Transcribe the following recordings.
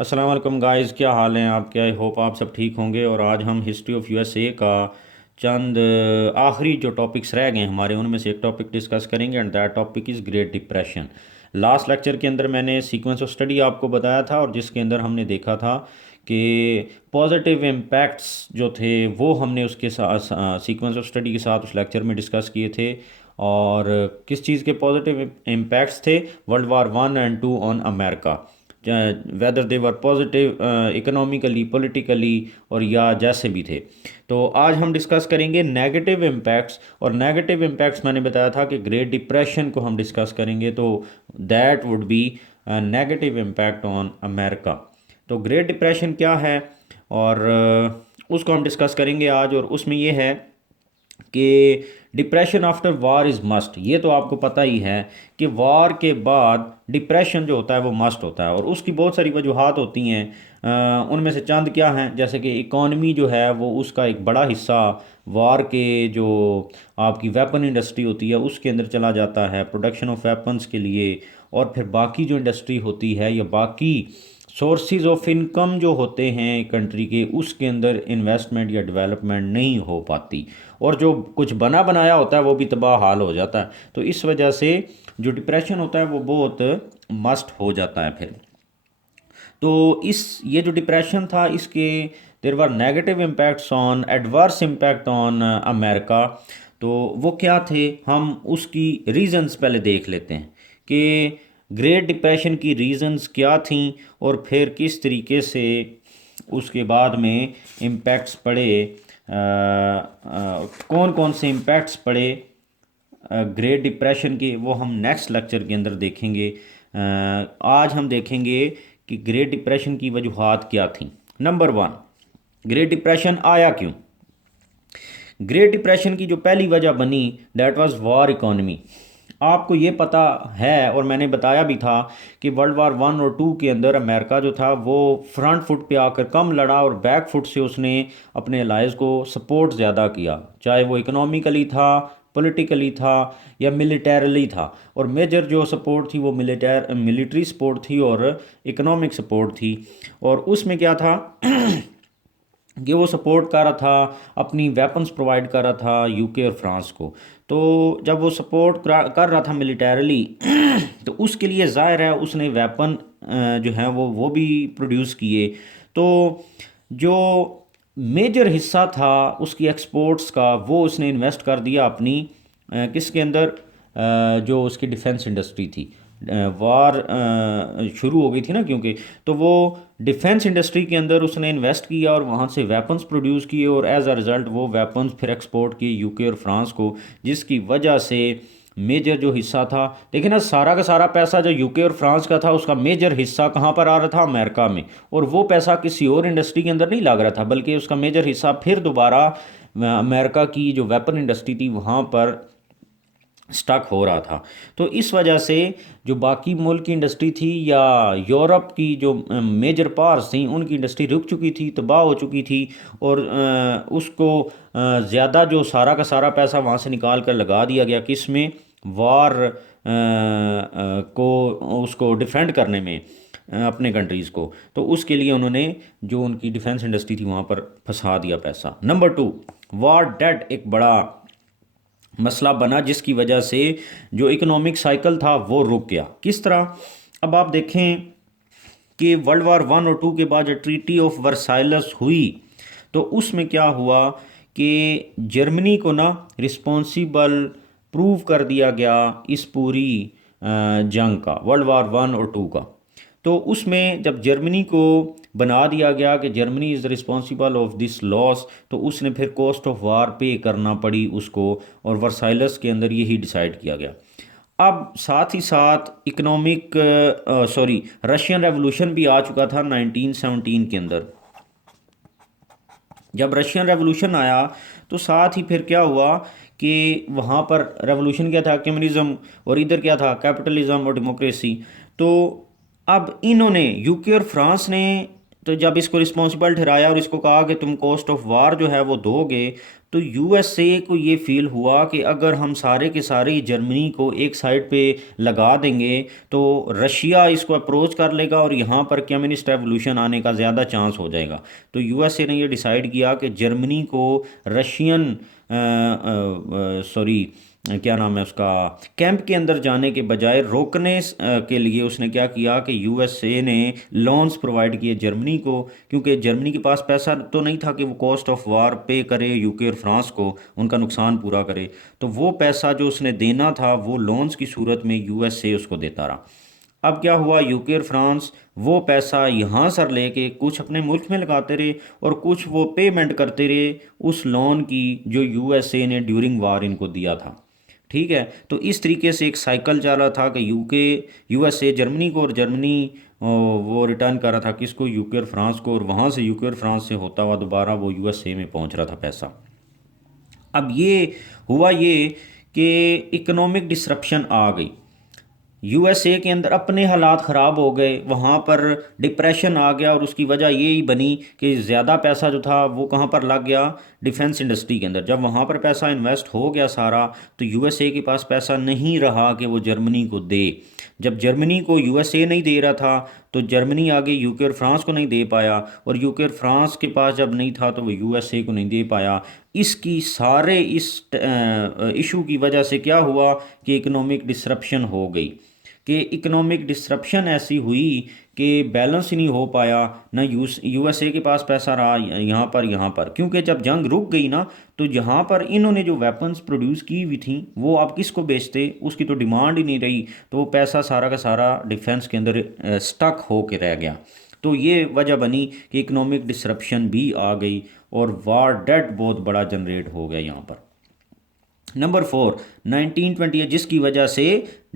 अस्सलाम वालेकुम गाइस, क्या हाल हैं आपके। आई होप आप सब ठीक होंगे। और आज हम हिस्ट्री ऑफ यूएसए का चंद आखिरी जो टॉपिक्स रह गए हमारे, उनमें से एक टॉपिक डिस्कस करेंगे and that topic is great depression. Last lecture के अंदर मैंने सीक्वेंस ऑफ स्टडी आपको बताया था और जिसके अंदर हमने देखा था कि पॉजिटिव इम्पैक्ट्स जो थे वो हमने उसके साथ सीक्वेंस ऑफ स्टडी के साथ उस लेक्चर में डिस्कस किए थे। और किस चीज़ के पॉजिटिव इम्पैक्ट्स थे? World war one and two on America, whether they were positive economically, politically और या जैसे भी थे। तो आज हम डिस्कस करेंगे नेगेटिव इम्पैक्ट्स। और नेगेटिव इम्पैक्ट्स मैंने बताया था कि ग्रेट डिप्रेशन को हम डिस्कस करेंगे, तो that would be negative impact on America. तो ग्रेट डिप्रेशन क्या है और उसको हम डिस्कस करेंगे आज। और उसमें ये है कि depression after war is must. ये तो आपको पता ही है कि वार के बाद डिप्रेशन जो होता है वो मस्ट होता है और उसकी बहुत सारी वजूहात होती हैं। उनमें से चंद क्या हैं, जैसे कि इकॉनमी जो है वो उसका एक बड़ा हिस्सा वार के जो आपकी वेपन इंडस्ट्री होती है उसके अंदर चला जाता है, प्रोडक्शन ऑफ वेपन्स के लिए। और फिर बाकी जो इंडस्ट्री होती है या बाकी सोर्सेज ऑफ इनकम जो होते हैं कंट्री के, उसके अंदर इन्वेस्टमेंट या डेवलपमेंट नहीं हो पाती और जो कुछ बना बनाया होता है वो भी तबाह हाल हो जाता है। तो इस वजह से जो डिप्रेशन होता है वो बहुत मस्ट हो जाता है फिर। तो ये जो डिप्रेशन था इसके there were negative impacts on, adverse impact on America. तो वो क्या थे, हम उसकी रीजंस पहले देख लेते हैं कि ग्रेट डिप्रेशन की रीजंस क्या थी और फिर किस तरीके से उसके बाद में इम्पैक्ट्स पड़े, कौन कौन से इम्पैक्ट्स पड़े ग्रेट डिप्रेशन के, वो हम नेक्स्ट लेक्चर के अंदर देखेंगे। आज हम देखेंगे कि ग्रेट डिप्रेशन की वजूहात क्या थी। नंबर वन, ग्रेट डिप्रेशन आया क्यों? ग्रेट डिप्रेशन की जो पहली वजह बनी दैट वाज वॉर इकोनॉमी। आपको ये पता है और मैंने बताया भी था कि वर्ल्ड वार वन और टू के अंदर अमेरिका जो था वो फ्रंट फुट पे आकर कम लड़ा और बैक फुट से उसने अपने अलाइज को सपोर्ट ज़्यादा किया, चाहे वो इकोनॉमिकली था, पॉलिटिकली था या मिलिटरली था। और मेजर जो सपोर्ट थी वो मिलिट्री सपोर्ट थी और इकोनॉमिक सपोर्ट थी। और उसमें क्या था कि वो सपोर्ट कर रहा था, अपनी वेपन्स प्रोवाइड कर रहा था यूके और फ्रांस को। तो जब वो सपोर्ट कर रहा था मिलिटरली तो उसके लिए ज़ाहिर है उसने वेपन जो हैं वो भी प्रोड्यूस किए। तो जो मेजर हिस्सा था उसकी एक्सपोर्ट्स का वो उसने इन्वेस्ट कर दिया अपनी किसके अंदर, जो उसकी डिफेंस इंडस्ट्री थी। वार शुरू हो गई थी ना, क्योंकि तो वो डिफेंस इंडस्ट्री के अंदर उसने इन्वेस्ट किया और वहाँ से वेपन्स प्रोड्यूस किए और एज अ रिज़ल्ट वो वेपन्स फिर एक्सपोर्ट किए यूके और फ्रांस को, जिसकी वजह से मेजर जो हिस्सा था, देखिए ना, सारा का सारा पैसा जो यूके और फ्रांस का था उसका मेजर हिस्सा कहाँ पर आ रहा था? अमेरिका में। और वो पैसा किसी और इंडस्ट्री के अंदर नहीं लग रहा था, बल्कि उसका मेजर हिस्सा फिर दोबारा अमेरिका की जो वेपन इंडस्ट्री थी वहाँ पर स्टक हो रहा था। तो इस वजह से जो बाकी मुल्क की इंडस्ट्री थी या यूरोप की जो मेजर पावर्स थी उनकी इंडस्ट्री रुक चुकी थी, तबाह हो चुकी थी। और उसको ज़्यादा जो सारा का सारा पैसा वहाँ से निकाल कर लगा दिया गया किस में? वार को उसको डिफेंड करने में, अपने कंट्रीज़ को। तो उसके लिए उन्होंने जो उनकी डिफेंस इंडस्ट्री थी वहाँ पर फंसा दिया पैसा। नंबर टू, वार डेट एक बड़ा मसला बना जिसकी वजह से जो इकोनॉमिक साइकिल था वो रुक गया। किस तरह? अब आप देखें कि वर्ल्ड वार वन और टू के बाद जो ट्रीटी ऑफ वर्साइलस हुई तो उसमें क्या हुआ कि जर्मनी को ना रिस्पॉन्सिबल प्रूव कर दिया गया इस पूरी जंग का, वर्ल्ड वार वन और टू का। तो उसमें जब जर्मनी को बना दिया गया कि Germany is responsible of this loss, तो उसने फिर कॉस्ट ऑफ वार पे करना पड़ी उसको, और वर्साइलस के अंदर यही डिसाइड किया गया। अब साथ ही साथ इकोनॉमिक रशियन रेवोल्यूशन भी आ चुका था 1917 के अंदर। जब रशियन रेवोल्यूशन आया तो साथ ही फिर क्या हुआ कि वहाँ पर रेवोल्यूशन क्या था? कम्युनिज्म, और इधर क्या था? कैपिटलिज्म और डेमोक्रेसी। तो अब इन्होंने यूके और फ्रांस ने तो जब इसको रिस्पॉन्सिबल ठहराया और इसको कहा कि तुम कॉस्ट ऑफ वार जो है वो दोगे, तो यूएसए को ये फील हुआ कि अगर हम सारे के सारे जर्मनी को एक साइड पे लगा देंगे तो रशिया इसको अप्रोच कर लेगा और यहाँ पर कम्युनिस्ट रेवोल्यूशन आने का ज़्यादा चांस हो जाएगा। तो यूएसए ने ये डिसाइड किया कि जर्मनी को रशियन सॉरी क्या नाम है उसका, कैंप के अंदर जाने के बजाय रोकने के लिए उसने क्या किया कि यूएसए ने लोन्स प्रोवाइड किए जर्मनी को, क्योंकि जर्मनी के पास पैसा तो नहीं था कि वो कॉस्ट ऑफ वार पे करे यूके और फ्रांस को, उनका नुकसान पूरा करे। तो वो पैसा जो उसने देना था वो लोन्स की सूरत में यूएसए उसको देता रहा। अब क्या हुआ, यूके और फ्रांस वो पैसा यहाँ से लेके कुछ अपने मुल्क में लगाते रहे और कुछ वो पेमेंट करते रहे उस लोन की जो यूएसए ने ड्यूरिंग वार इनको दिया था। ठीक है, तो इस तरीके से एक साइकिल चला था कि यूके यूएसए जर्मनी को और जर्मनी वो रिटर्न कर रहा था किसको, यूके और फ्रांस को, और वहाँ से यूके और फ्रांस से होता हुआ दोबारा वो यूएसए में पहुँच रहा था पैसा। अब ये हुआ ये कि इकोनॉमिक डिसरप्शन आ गई, यूएसए के अंदर अपने हालात ख़राब हो गए, वहाँ पर डिप्रेशन आ गया और उसकी वजह यही बनी कि ज़्यादा पैसा जो था वो कहाँ पर लग गया, डिफेंस इंडस्ट्री के अंदर। जब वहाँ पर पैसा इन्वेस्ट हो गया सारा, तो यूएसए के पास पैसा नहीं रहा कि वो जर्मनी को दे। जब जर्मनी को यूएसए नहीं दे रहा था तो जर्मनी आगे यूके और फ्रांस को नहीं दे पाया, और यूके और फ्रांस के पास जब नहीं था तो वो यूएसए को नहीं दे पाया। इसकी सारे इस इशू की वजह से क्या हुआ कि इकोनॉमिक डिसरप्शन हो गई, कि इकोनॉमिक डिसरप्शन ऐसी हुई कि बैलेंस ही नहीं हो पाया, ना यूएसए के पास पैसा रहा यहाँ पर, क्योंकि जब जंग रुक गई ना तो यहाँ पर इन्होंने जो वेपन्स प्रोड्यूस की हुई थी वो आप किसको बेचते, उसकी तो डिमांड ही नहीं रही, तो वो पैसा सारा का सारा डिफेंस के अंदर स्टक हो के रह गया। तो ये वजह बनी कि इकोनॉमिक डिसरप्शन भी आ गई और वार डेट बहुत बड़ा जनरेट हो गया यहाँ पर। नंबर 4 1928, जिसकी वजह से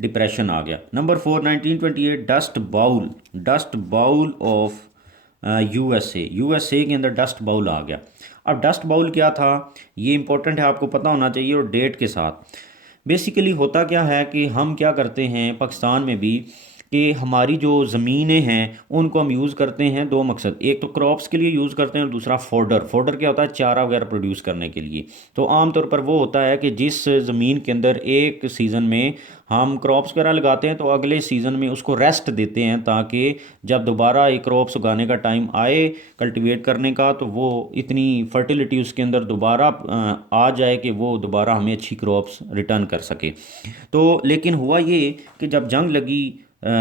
डिप्रेशन आ गया। Number 4 1928 dust bowl of USA के अंदर डस्ट बाउल आ गया। अब डस्ट बाउल क्या था ये इंपॉर्टेंट है, आपको पता होना चाहिए और डेट के साथ। बेसिकली होता क्या है कि हम क्या करते हैं पाकिस्तान में भी कि हमारी जो ज़मीनें हैं उनको हम यूज़ करते हैं दो मकसद, एक तो क्रॉप्स के लिए यूज़ करते हैं और दूसरा फोडर क्या होता है, चारा वगैरह प्रोड्यूस करने के लिए। तो आम तौर पर वो होता है कि जिस ज़मीन के अंदर एक सीज़न में हम क्रॉप्स वगैरह लगाते हैं तो अगले सीज़न में उसको रेस्ट देते हैं, ताकि जब दोबारा एक क्रॉप्स उगाने का टाइम आए कल्टीवेट करने का तो वो इतनी फर्टिलिटी उसके अंदर दोबारा आ जाए कि वो दोबारा हमें अच्छी क्रॉप्स रिटर्न कर सके। तो लेकिन हुआ ये कि जब जंग लगी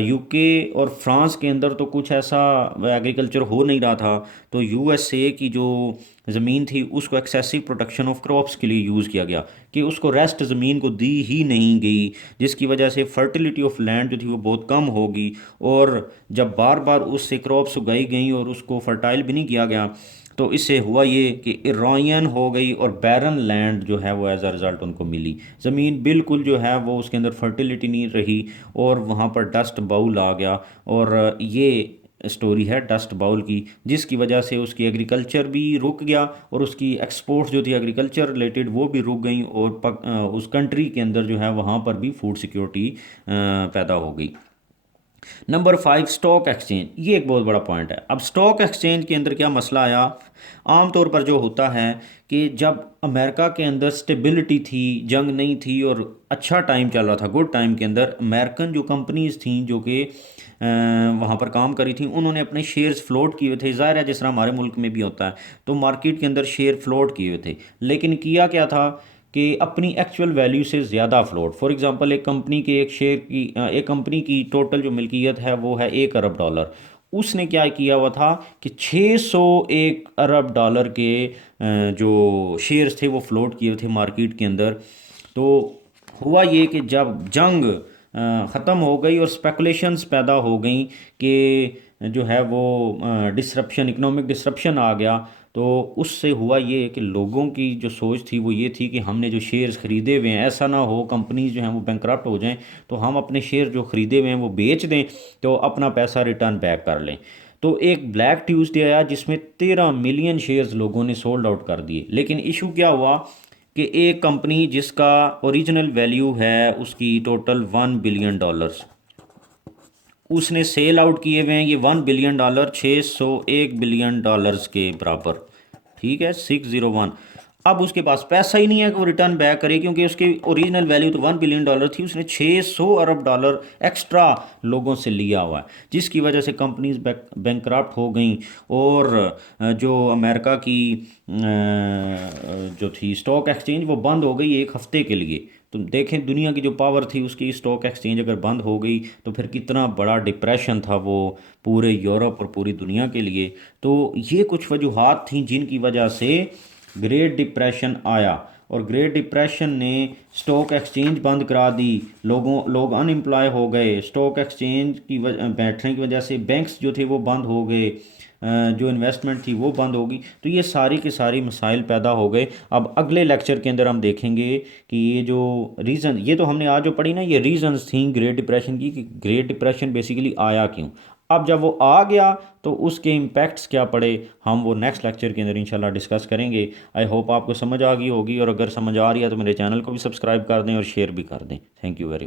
यूके और फ्रांस के अंदर तो कुछ ऐसा एग्रीकल्चर हो नहीं रहा था, तो यूएसए की जो ज़मीन थी उसको एक्सेसिव प्रोडक्शन ऑफ क्रॉप्स के लिए यूज़ किया गया कि उसको रेस्ट ज़मीन को दी ही नहीं गई, जिसकी वजह से फर्टिलिटी ऑफ लैंड जो थी वो बहुत कम होगी। और जब बार बार उससे क्रॉप्स उगाई गई और उसको फर्टाइल भी नहीं किया गया तो इससे हुआ ये कि इरानियन हो गई और बैरन लैंड जो है वो एज अ रिज़ल्ट उनको मिली, ज़मीन बिल्कुल जो है वो उसके अंदर फर्टिलिटी नहीं रही और वहाँ पर डस्ट बाउल आ गया। और ये स्टोरी है डस्ट बाउल की, जिसकी वजह से उसकी एग्रीकल्चर भी रुक गया और उसकी एक्सपोर्ट्स जो थी एग्रीकल्चर रिलेटेड वो भी रुक गई, और उस कंट्री के अंदर जो है वहाँ पर भी फूड सिक्योरिटी पैदा हो गई। नंबर 5 स्टॉक एक्सचेंज, ये एक बहुत बड़ा पॉइंट है। अब स्टॉक एक्सचेंज के अंदर क्या मसला आया, आमतौर पर जो होता है कि जब अमेरिका के अंदर स्टेबिलिटी थी, जंग नहीं थी और अच्छा टाइम चल रहा था, गुड टाइम के अंदर अमेरिकन जो कंपनीज थी जो कि वहाँ पर काम करी थी उन्होंने अपने शेयर्स फ्लोट किए हुए थे। ज़ाहिर है जिस तरह हमारे मुल्क में भी होता है, तो मार्केट के अंदर शेयर फ्लोट किए हुए थे, लेकिन किया क्या था कि अपनी एक्चुअल वैल्यू से ज़्यादा फ्लोट। फॉर एग्जांपल एक कंपनी के एक शेयर की एक कंपनी की टोटल जो मिल्कियत है वो है $1 अरब, उसने क्या किया हुआ था कि 601 अरब डॉलर के जो शेयर्स थे वो फ्लोट किए थे मार्केट के अंदर। तो हुआ ये कि जब जंग ख़त्म हो गई और स्पेकुलेशंस पैदा हो गई कि जो है वो डिसरप्शन, इकोनॉमिक डिसरप्शन आ गया, तो उससे हुआ ये कि लोगों की जो सोच थी वो ये थी कि हमने जो शेयर्स ख़रीदे हुए हैं ऐसा ना हो कंपनीज जो हैं वो बैंकरप्ट हो जाएं, तो हम अपने शेयर जो ख़रीदे हुए हैं वो बेच दें तो अपना पैसा रिटर्न बैक कर लें। तो एक ब्लैक ट्यूसडे आया जिसमें 13 मिलियन शेयर्स लोगों ने सोल्ड आउट कर दिए। लेकिन इशू क्या हुआ कि एक कंपनी जिसका ओरिजिनल वैल्यू है उसकी टोटल $1 बिलियन, उसने सेल आउट किए हुए हैं ये $1 बिलियन, $601 बिलियन के बराबर। ठीक है, 601। अब उसके पास पैसा ही नहीं है कि वो रिटर्न बैक करे, क्योंकि उसकी ओरिजिनल वैल्यू तो $1 बिलियन थी, उसने $600 अरब एक्स्ट्रा लोगों से लिया हुआ है, जिसकी वजह से कंपनीज बैंकरप्ट हो गई। और जो अमेरिका की जो थी स्टॉक एक्सचेंज वो बंद हो गई 1 हफ्ते के लिए। तो देखें दुनिया की जो पावर थी उसकी स्टॉक एक्सचेंज अगर बंद हो गई तो फिर कितना बड़ा डिप्रेशन था वो पूरे यूरोप और पूरी दुनिया के लिए। तो ये कुछ वजूहात थी जिनकी वजह से ग्रेट डिप्रेशन आया, और ग्रेट डिप्रेशन ने स्टॉक एक्सचेंज बंद करा दी, लोग अनएम्प्लॉय हो गए, स्टॉक एक्सचेंज की बैठने की वजह से बैंक्स जो थे वो बंद हो गए, जो इन्वेस्टमेंट थी वो बंद होगी। तो ये सारी के सारी मसाइल पैदा हो गए। अब अगले लेक्चर के अंदर हम देखेंगे कि ये जो रीज़न, ये तो हमने आज जो पढ़ी ना, ये रीजंस थी ग्रेट डिप्रेशन की, कि ग्रेट डिप्रेशन बेसिकली आया क्यों। अब जब वो आ गया तो उसके इम्पैक्ट्स क्या पड़े, हम वो नेक्स्ट लेक्चर के अंदर इंशाल्लाह डिस्कस करेंगे। आई होप आपको समझ आ गई होगी, और अगर समझ आ रही है तो मेरे चैनल को भी सब्सक्राइब कर दें और शेयर भी कर दें। Thank you very much.